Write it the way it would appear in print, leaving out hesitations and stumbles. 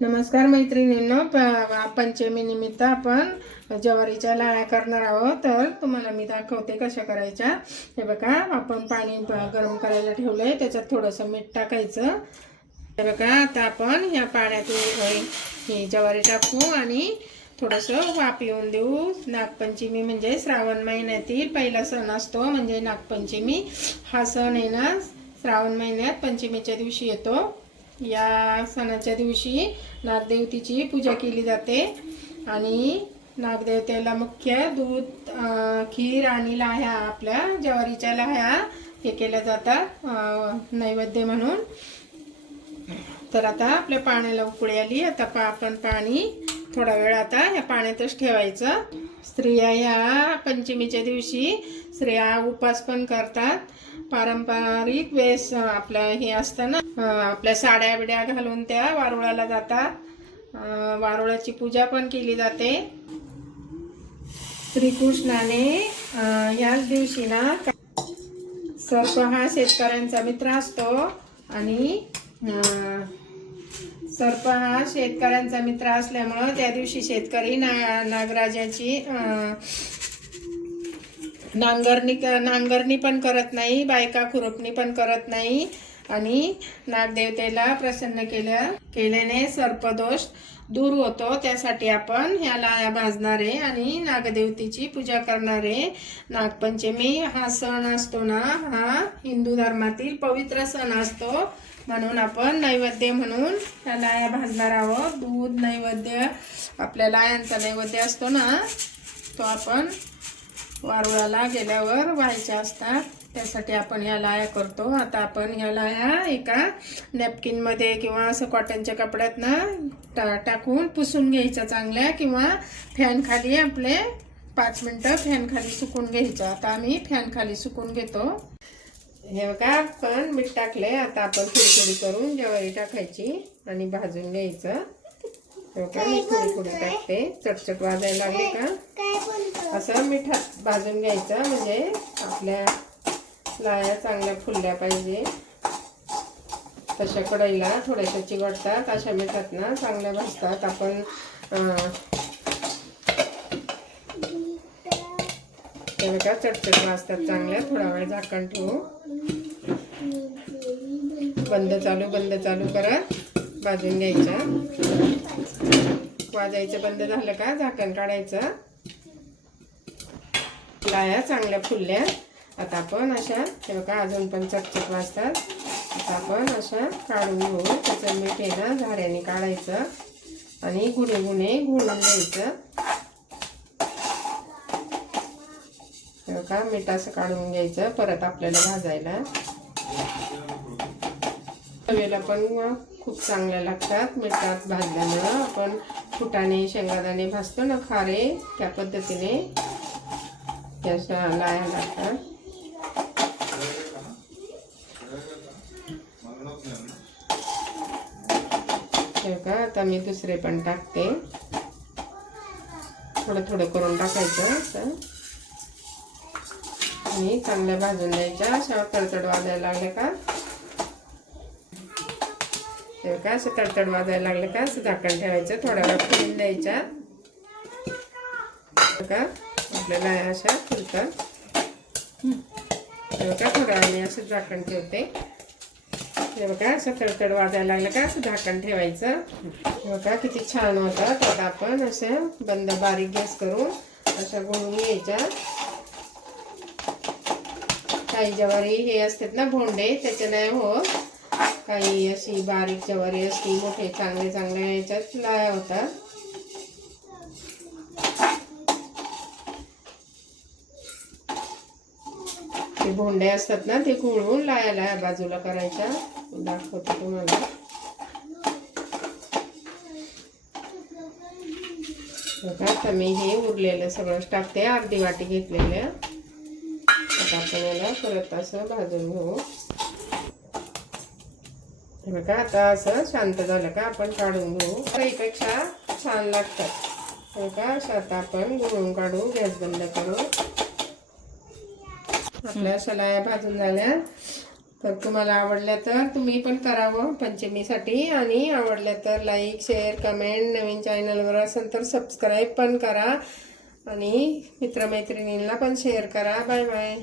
नमस्कार मैत्रिणींनो, पंचमी निमित्त आपण ज्वारीच्या लाह्या करणार आहोत. तर तुम्हाला मी दाखवते कशा करायच्या. हे बघा, आपण पाणी गरम करायला ठेवलंय, त्याच्यात थोडंसं मीठ टाकायचं. हे बघा, आता आपण ह्या पाण्यात ही ज्वारी टाकू आणि थोडंसं वाफ येऊन देऊ. नागपंचमी म्हणजे श्रावण महिन्यातील पहिला सण असतो, म्हणजे नागपंचमी. हा सण आहे ना श्रावण महिन्यात पंचमीच्या दिवशी येतो. या सणाच्या दिवशी नागदेवतेची पूजा केली जाते आणि नागदेवतेला मुख्य दूध, खीर आणि लाह्या, आपल्या ज्वारीच्या लाह्या हे केल्या जातात नैवेद्य म्हणून. तर आता आपल्या पाण्याला उकळी आली. आता आपण पाणी थोडा वेळ आता ह्या पाण्यातच ठेवायचं. स्त्रिया ह्या पंचमीच्या दिवशी स्त्रिया उपवास पण करतात. पारंपरिक वेश आपल्या हे असतं ना, आपल्या साड्या बिड्या घालून त्या वारुळाला जातात. वारुळाची पूजा पण केली जाते. श्रीकृष्णाने याच दिवशी ना, सर्प हा शेतकऱ्यांचा मित्र असतो आणि सर्प हा शेतकऱ्यांचा मित्र असल्यामुळं त्या दिवशी शेतकरी नागराजाची नांगरणी पण करत नाही, बायका खुरपणी पण करत नाही. आणि नागदेवतेला प्रसन्न केल्याने सर्पदोष दूर होतो. त्यासाठी आपण ह्या लाह्या भाजणारे आणि नागदेवतेची पूजा करणारे. नागपंचमी हा सण असतो ना, हा हिंदू धर्मातील पवित्र सण असतो. म्हणून आपण नैवेद्य म्हणून ह्या लाह्या भाजणार आहोत. दूध नैवेद्य, आपल्या लाह्यांचा नैवेद्य असतो ना, तो आपण वारुळाला गेल्यावर व्हायच्या असतात. त्यासाठी आपण ह्या लाह्या करतो. आता आपण ह्या लाह्या एका नॅपकिनमध्ये किंवा असं कॉटनच्या कपड्यात ना टाकून पुसून घ्यायच्या चांगल्या, किंवा फॅन खाली आपले 5 मिनटं फॅन खाली सुकून घ्यायचं. आता आम्ही फॅन खाली सुकून घेतो. हे बघा, आपण मीठ टाकले. आता आपण थोडी करून ज्वारी टाकायची आणि भाजून घ्यायचं. मी थोडी टाकते. चटचट वाजायला लागली का असं मिठात भाजून घ्यायचं, म्हणजे आपल्या लाह्या चांगल्या फुलल्या पाहिजे. तशा कढईला थोड्याशा चिवटतात, अशा मिठात ना चांगल्या भाजतात. आपण ते बघा, चटचट भाजतात चांगल्या. थोडा वेळ झाकण ठेवू, बंद चालू करत भाजून घ्यायच्या. वाजायचं बंद झालं का झाकण काढायचं. लाह्या चांगल्या फुलल्या. आता आपण अशा, हे बघा, अजून पण चटचट वाजतात. आता आपण अशा काढून घेऊ. त्याचं मीठ आहे ना झाऱ्याने काढायचं आणि गुणे घोळून घ्यायचं. हे बघा, मीठ असं काढून घ्यायचं परत आपल्याला भाजायला. चवीला पण खूप चांगल्या लागतात मिठात भाजल्यामुळं. आपण फुटाणे शेंगादाणे भाजतो ना खारे, त्या पद्धतीने त्याच्या लाह्या लागतात. आता मी दुसरे पण टाकते. थोडं करून टाकायचं असं आणि चांगल्या भाजून द्यायच्या. अशा तडतड वाजायला लागले का, ते का असं तडतड वाजायला लागलं का असं झाकण ठेवायचं. थोडा वेळ फुलून द्यायच्या. बघा, आपल्याला अशा फुलतात. बघा, थोड्या वेळाने असं झाकण ठेवते. हे बघा, असं तडतड वाजायला लागलं का असं झाकण ठेवायचं. बघा, किती छान होतात. आता आपण असं बंद बारीक गॅस करून अशा घोळून घ्यायच्या. काही ज्वारी हे असतात ना भोंडे, त्याचे नाही होत. काही अशी बारीक ज्वारी असते, मोठे चांगले याच्यात लाह्या होतात. ते भोंडे असतात ना, ते घोळून लाह्या बाजूला करायच्या. दाखवते तुम्हाला. बघा, आता मी हे उरलेलं सगळं टाकते. अर्धी वाटी घेतलेलं. आता आपण याला परत असं भाजून घेऊ. बघा, आता असं शांत झालं का आपण काढून घेऊ. कढईपेक्षा छान लागतात. बघा, असं आता आपण गुळून काढू. गॅस बंद करू. आपल्या अशा लाह्या भाजून झाल्या. तर तुम्हाला आवडल्या तर तुम्ही पण करावं पंचमीसाठी, आणि आवडल्या तर लाईक शेअर कमेंट, नवीन चॅनलवर असेल तर सबस्क्राईब पण करा आणि मित्रमैत्रिणींना पण शेअर करा. Bye bye.